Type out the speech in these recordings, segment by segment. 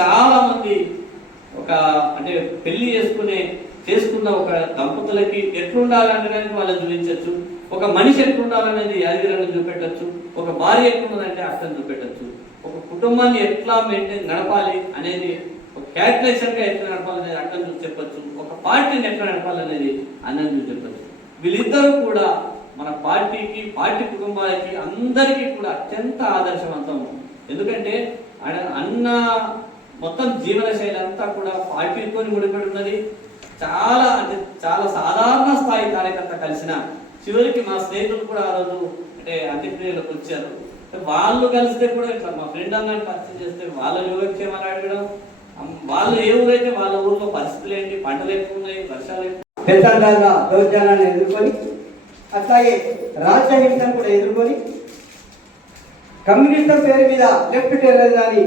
చాలామంది ఒక అంటే పెళ్ళి చేసుకునే చేసుకున్న ఒక దంపతులకి ఎట్లుండాలనేది వాళ్ళు చూపించవచ్చు ఒక మనిషి ఎట్లుండాలనేది యాదగిరిని చూపెట్టచ్చు? ఒక భార్య ఎట్లుందంటే అర్థం చూపెట్టచ్చు? ఒక కుటుంబాన్ని ఎట్లా మెయింటైన్ నడపాలి అనేది ఒక క్యాల్కులేషన్గా ఎట్లా నడపాలనేది అర్థం చూసి చెప్పచ్చు? ఒక పార్టీని ఎట్లా నడపాలనేది అన్నం చూసి చెప్పచ్చు. వీళ్ళిద్దరూ కూడా మన పార్టీకి పార్టీ కుటుంబాలకి అందరికీ కూడా అత్యంత ఆదర్శవంతం. ఎందుకంటే అన్న మొత్తం జీవన శైలి అంతా కూడా పాటిల్కొని ముడిపడి ఉన్నది. చాలా అంటే చాలా సాధారణ స్థాయి కార్యకర్త కలిసిన చివరికి మా స్నేహితులు కూడా ఆ రోజు అంటే అంత్యక్రియలకు వచ్చారు. వాళ్ళు కలిస్తే కూడా ఇట్లా మా ఫ్రెండ్ అన్నని పరిచయం చేస్తే వాళ్ళ యోగక్షేమాలు అడగడం వాళ్ళు ఏ ఊరైతే వాళ్ళ ఊర్లో పరిస్థితులు ఏంటి పంటలు ఎక్కువ ఉన్నాయి వర్షాలు ఎక్కువ ఎదుర్కొని అట్లాగే రాజ్య కూడా ఎదుర్కొని కమ్యూనిస్టుల పేరు మీద లెఫ్ట్ టెర్రరిజాన్ని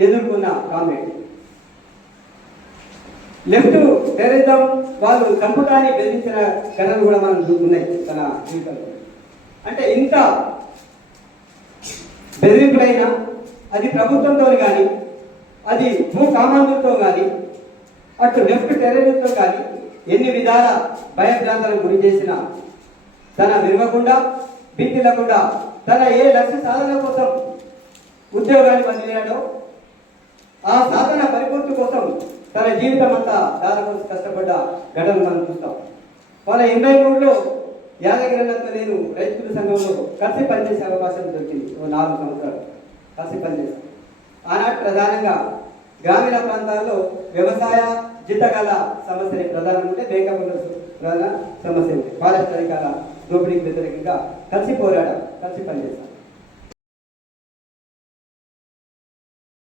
ఎదుర్కొన్న కామ్రేడ్ లెఫ్ట్ టెర్రరిజం వాళ్ళు చంపడాన్ని బెదిరించిన ఘటనలు కూడా మనం ఉన్నాయి తన జీవితంలో. అంటే ఇంత బెదిరింపులైనా అది ప్రభుత్వంతో కానీ అది భూ కామాంధులతో కానీ అటు లెఫ్ట్ టెర్రరిస్ట్తో కానీ ఎన్ని విధాల భయభ్రాంతాలకు గురి చేసినా తన విరవకుండా భీతి లేకుండా తన ఏ లక్ష్య సాధన కోసం ఉద్యోగాన్ని వదిలేయడో ఆ సాధన పరిపూర్తి కోసం తన జీవితం అంతా దాదాపు కష్టపడ్డ ఘటన మనం చూస్తాం. వాళ్ళ ఎనభై మూడులో యాదగిరినంత నేను రైతుల సంఘంలో కలిసి పనిచేసే అవకాశం దొరికింది. ఓ నాలుగు సంవత్సరాలు కలిసి పనిచేస్తాం ఆనాటి ప్రధానంగా గ్రామీణ ప్రాంతాల్లో వ్యవసాయ జితకాల సమస్యని ప్రధానం ఉంటే మేకపుల ప్రధాన సమస్య ఉంది ఫారెస్ట్ అధికార దోపిడీకి వ్యతిరేకంగా కలిసి పోరాడాం కలిసి పనిచేస్తాం